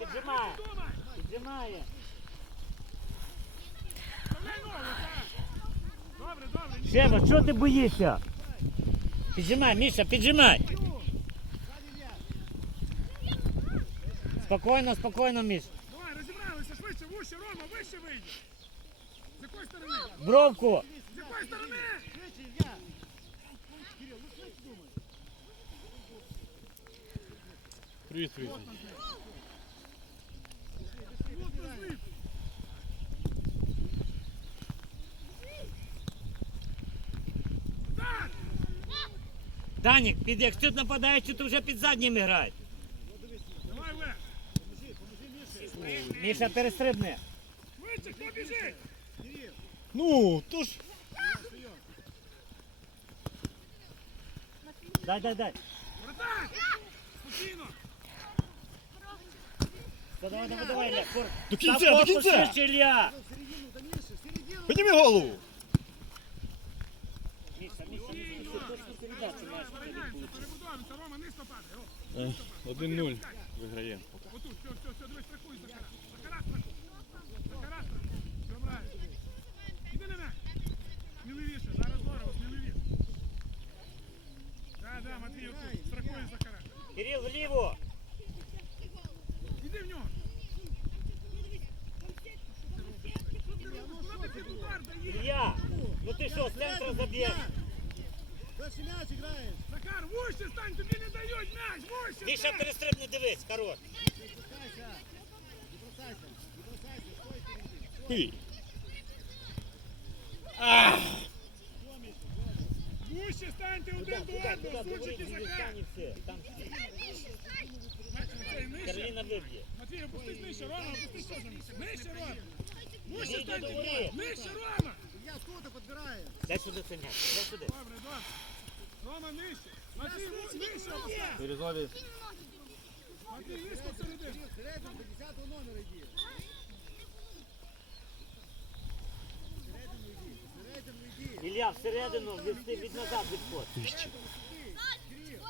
піджимає. Піджимає. Добре, добре. Шева, чого ти боїшся? Піджимай, Міша, піджимай. Спокійно, спокійно, Міш. Давай, розібралися швидше, вище, Рома, вище вийде. З якої сторони? Бровку. З якої сторони? Привіт, привіт. Данік, під якщо нападаючи, то вже під заднім грають. Міша перестрибне. Ну, то ж. Дай, дай, дай. Спокійно. Давай, давай, давай. Кор- До кінця, до кінця. Підніми голову. Міша, Міша, Міша, ти точно передачу маєш тоді получити. Перебудовуємося, Рома, низько падає. О, 1-0. Виграємо. Отут, все, все, все, дивись, страхуй Захара. Захара страхуй. Захара страхуй. Все, правильно. Іди на м'яч. Сміливіше, зараз здорово, сміливіше. Да, да, Матвій, отут, страхує Захара. Кирил, вліво. Іди в нього. Ілля, ну ти що, з центру заб'єш? Дальше мяч играешь. Захар, вище стань, тобі не дають м'яч, вище Міша, стань. перестрибни, дивись, хорош. Бросайся. Не бросайся. Не бросайся. Стой впереди. Пий. Вище станьте один до одного. Там. Цей нижче. Кароліна виб'є. Матвій, опустись нижче, Рома, опустись теж нижче. Нижче, Рома. Вище станьте. говори. Нижче, Рома. Илья, откуда ты? Дай сюди м'яч, дай сюди. Добре, добре. Рома, нижче. Матвій, нижче. Березові. Матвій, низько всередину. Середину до 10 номера. Середину. Середину иди. Ілля, всередину, від, від назад відход. Кирилл.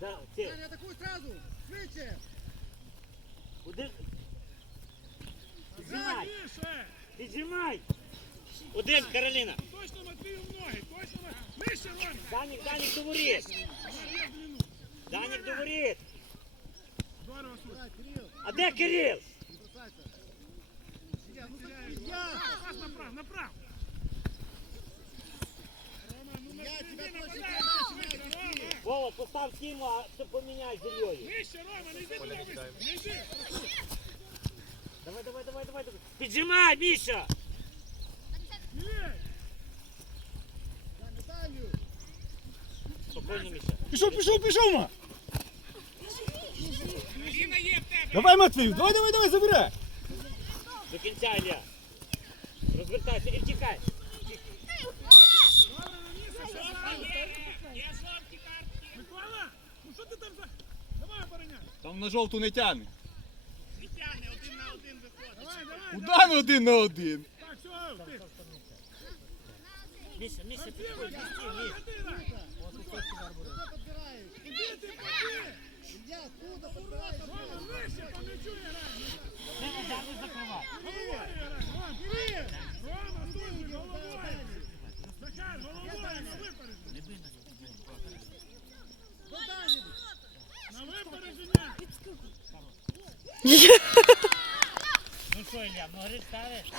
Да, ти, Саня, атакуй сразу. Швидше. куди? Піджимай, піджимай. Один, Кароліна. Точно Матвію в ноги, Данік, Данік, до воріт. Данік, до воріт. А де Кирил? Пас направ, направ. Не Я не тебя точно нападай, передачу швидше, мяч Рома. иди. Вова, постав кіно, а ти поміняй з не йди. Давай, давай, давай, давай, давай. Піджимай, Міша. Смілей. За медалью. Спокійно, Міша. Пішов, пішов, пішов, ма. Давай, Матвій, давай, давай, давай, забирай. До кінця, Ілля. Розвертайся і втікай. Микола, ну що ти там за... Давай обороняй. Там на жовту не тягне. Давай, давай. Куда на один на один? Так, все, ти. Міша, Міша, підходь, Ну що, Ілля, гри ставиш?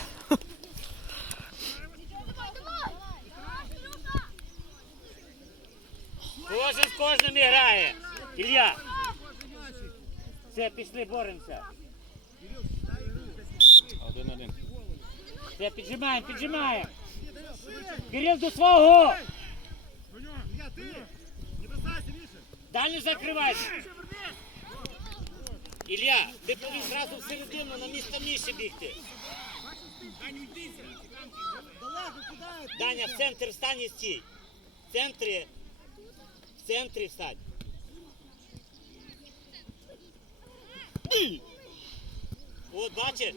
Кожен з кожним грає. Ілля. Все, пішли, боремося. Один один. Все, піджимаємо, піджимаємо. Кирил до свого. Далі закривайся. Ілля, ти повинен зразу всередину на місто Міші бігти. Даня, в центр встань і стій. В центрі. В центрі встань. От, бачиш?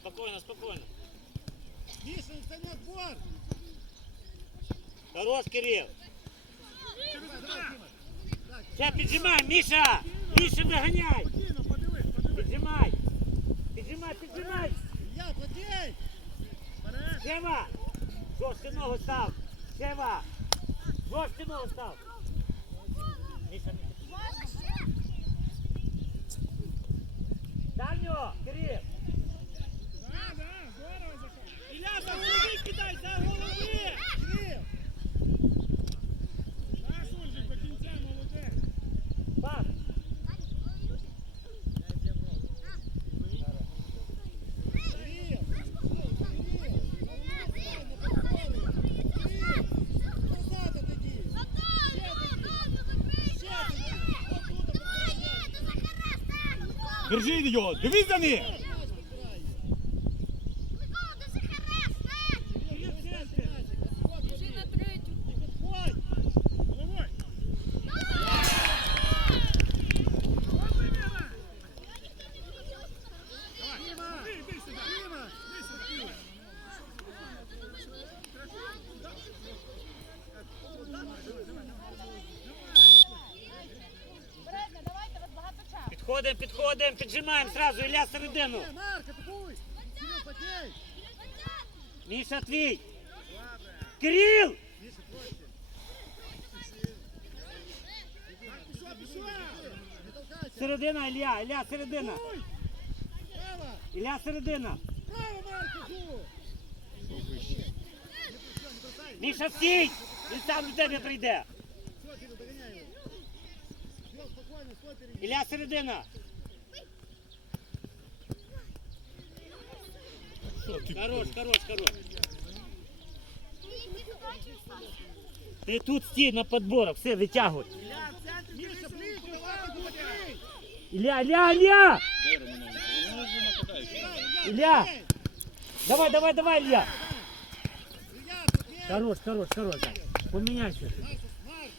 Спокійно, спокійно. Миша, не стань отбор. Хорош, Кирил. Ще піджимай, Міша! Міша, подивись. Піджимай! Піджимай, піджимай! Я! Вперед. Сева! Жорстко ногу став! Сева! Жорстко ногу став! Міша, Міша. Дальньо! Кирил! Да, да, здорово. Ілля, за кидай, за голови! Кирил! Да, Сульжик, до кінця, молодець. Пас! Кирил! Кирил! Кирил! Назад отойди! Держи його, дивись за ним. Підходимо, підходимо, піджимаємо зразу, Ілля середину. Міша твій. Кирил! Середина, Ілля, Ілля, середина. Ілля, середина. Міша, стій! Він сам до тебе прийде. Ілля, середина. Хорош, хорош, хорош. Ти тут стій на подборах, все, витягуй. Миша, ближе, давай, платей! Ілля, Ілля, Ілля! Ілля! Давай, давай, давай, Ілля! Илья, платей! Хорош, хорош, хорош. Дай. Поміняйся. Марк,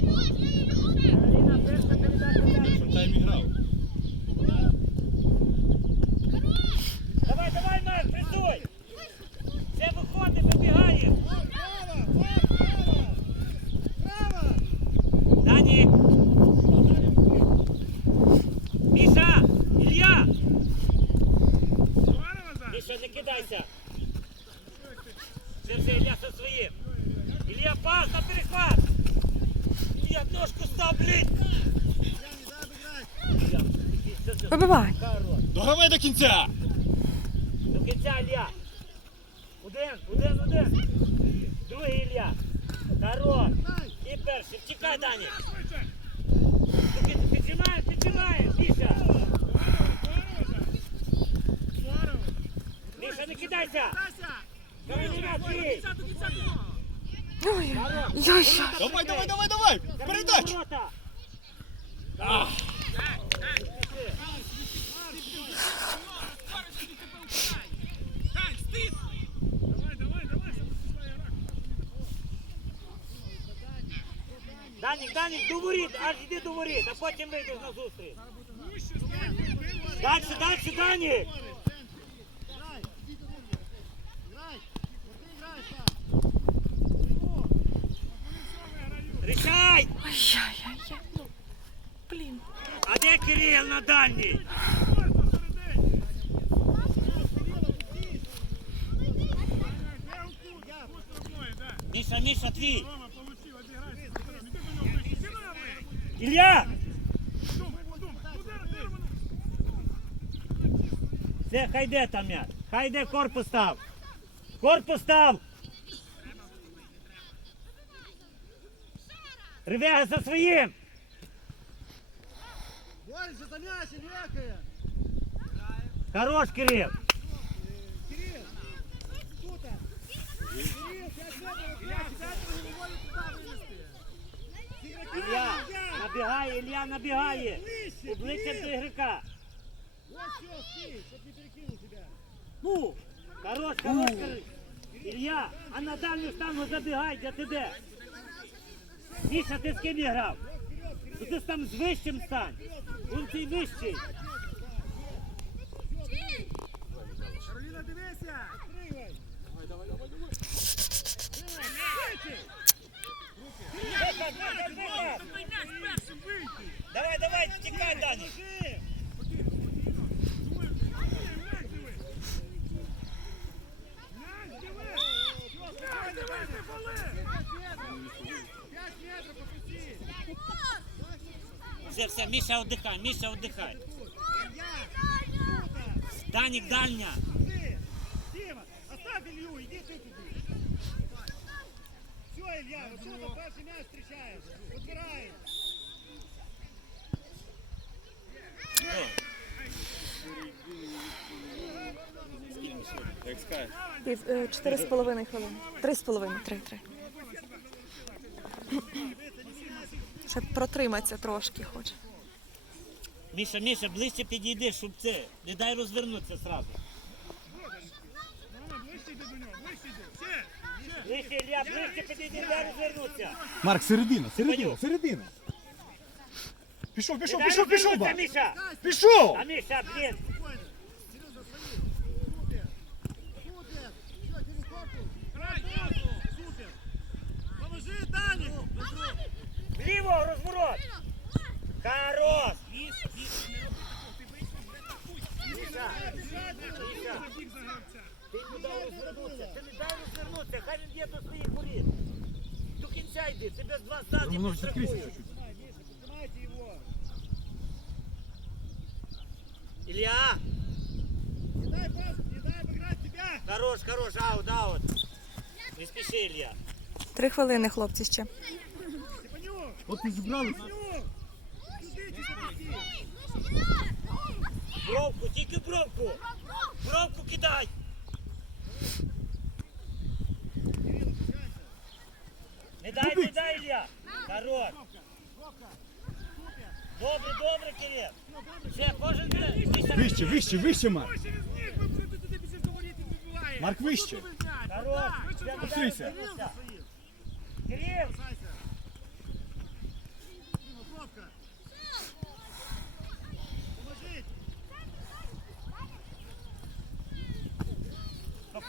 Кароліна, перша передача Даніку. Тайм грав. Давай, давай, Марк, прессуй! Все виходить, вибігає! Право! Марк, право! Право! Данік! Міша! Ілля! Здорово, Захар. Міша, не кидайся! Це все Ілля со своїм! Ілля, пас на перехват! Ілля, ножку став, блін! Я не дай обыграть! Ілля, іди, що ти? Вибивай. Догравай до кінця. До кінця Ілля! Один, один, один! Другий Ілля! Хорош! І перший, втікай, Дані! Швидше. Піджимаємо, піджимаємо, Міша! Міша, не кидайся! Давай, давай, давай, давай. Давай, давай, гра. Данік, Данік, до воріт, аж йди до воріт, а потім вийдеш на зустріч. Дальше, дальше, Данік! Играй! Иди ко мне! Играй! Вот ты играй сам! Прямо! Рішай! Ай-яй-яй. Ну, блін. А де Кирил на дальній? Де. Міша, Міша, твій! Ілля! Все, хай йде там м'яч. Хай йде корпус став. Корпус став. Ревега за своїм. Борься за мяч, Некая! Хорош, Кирил. Кирилл! Кирилл! Я головою винести. Ілля, набігає, Ілля набігає. Обличчя до ігрока. Вот все, стій, щоб не перекинул тебя. Ну, хорош, хорош, Кирил. Ілля, а на дальню штангу забігай, для тебе. Міша, ти з ким грав? Ну ти там з вищим стань. Він цей вищий. Кароліна, дивися. Давай, давай, давай, виход. Дай м'яч першим вийти. Давай, давай, тікай, Дані. Все, все, Міша, отдихай, Міша, отдихай. Илья! Тут! Данік, дальня. Ты! Дима, оставь Илью, иди ты туда. Все, Илья, вот что там первый мяч встречаешь? Подбираешь. Як скажеш. Пів, е, чотири з половиною хвилини. Три з половиною, три, три. Ще протриматися трошки хоче. Міша, Міша, ближче підійди, щоб це. Не дай розвернутися. Мама, ближче Ілля, ближче підійди, дай розвернутися. Марк, середина, середина, середина. Пішов, пішов, пішов, пішов. Міша. Пішов! А Міша, блін. Ліво, розворот. Хорош. Міша. Міша. Ти не дай розвернутися, ти не дай розвернутися, хай він є до своїх воріт. До кінця йди, тебе з два поднимайте его. Ілля, Не дай пас, не дай обыграть тебя. хорош, хорош, аут, аут. Не спіши, Ілля. Три хвилини, хлопці, ще. От ми зібрали. Бровку, тільки бровку. Бровку кидай. Не дай, не дай, Ілля. Хорош. Добре, добре, Кирил. Все, кожен де. Міша, Вище, вище, вище, Марк. Ось через них ви будете туди біжиш до воріт і вибиває. Марк, вище. Отут ви м'яч. Хорош. Ви Все, чого? не дай Відкрийся. розвернутися. Кирил, Опускайся. Дима, бровка. Поможите.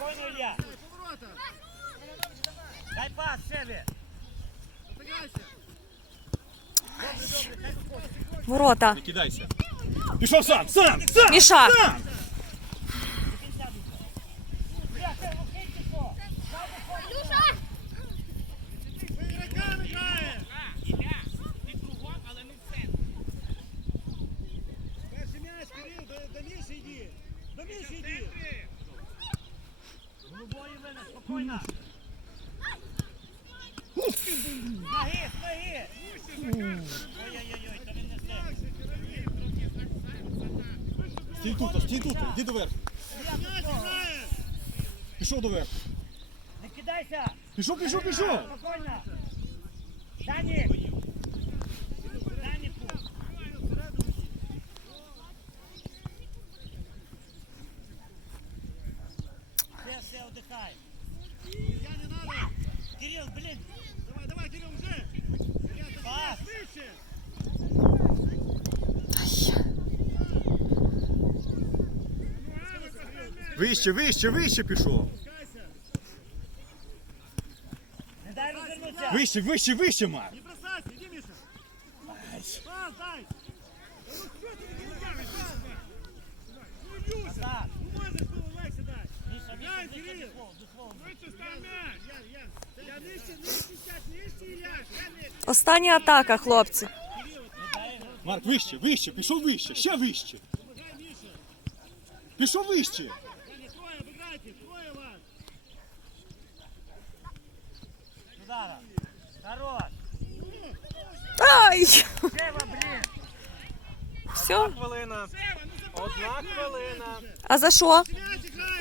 Спокійно, Ілля. Дай, поворота. Дай пас, себе. Напрягайся. Ворота. Не кидайся. Пішов сам, сам, сам, Міша! сам. По игрокам играем. Перший м'яч, Кирилл, до, до Миши иди. До Миши иди. Голубої вини, спокійно. Ноги, ноги. Ой-ой-ой, та він не все. Стій тут, стій тут, іди до верху. М'яч. Пішов до верху. Не кидайся. Пішов, пішов, пішов. Спокійно. Дані. Дані, Все, все, отдыхай. Я не надо. Кирилл, блин, Давай, давай, Кирилл, уже. Ребята, Пас. выше. Вище, вище, вище пішов. Вище, вище, вище, Марк. Не бросайся. Пас, дай. Ну? Ну. Ну. Міша, Міша. Остання атака, хлопці. Марк, вище, вище, пішов вище, ще вище. Пішов вище. Ай! Все? Сева, ну Одна хвилина. А за що?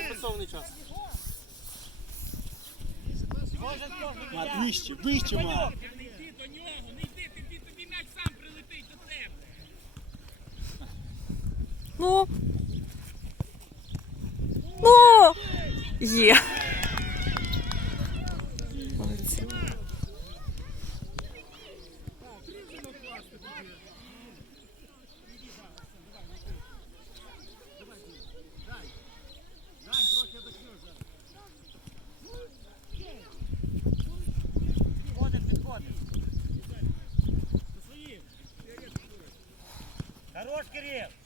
Працовний час. М'яч. вище, вище, Марк. Не йди до нього, не йди, ти, тобі м'яч сам прилетить до тебе. Ну. Ну. Є. Молодці. Грай, трохи отдохнеш зараз. Підходимо, підходимо. Хорош,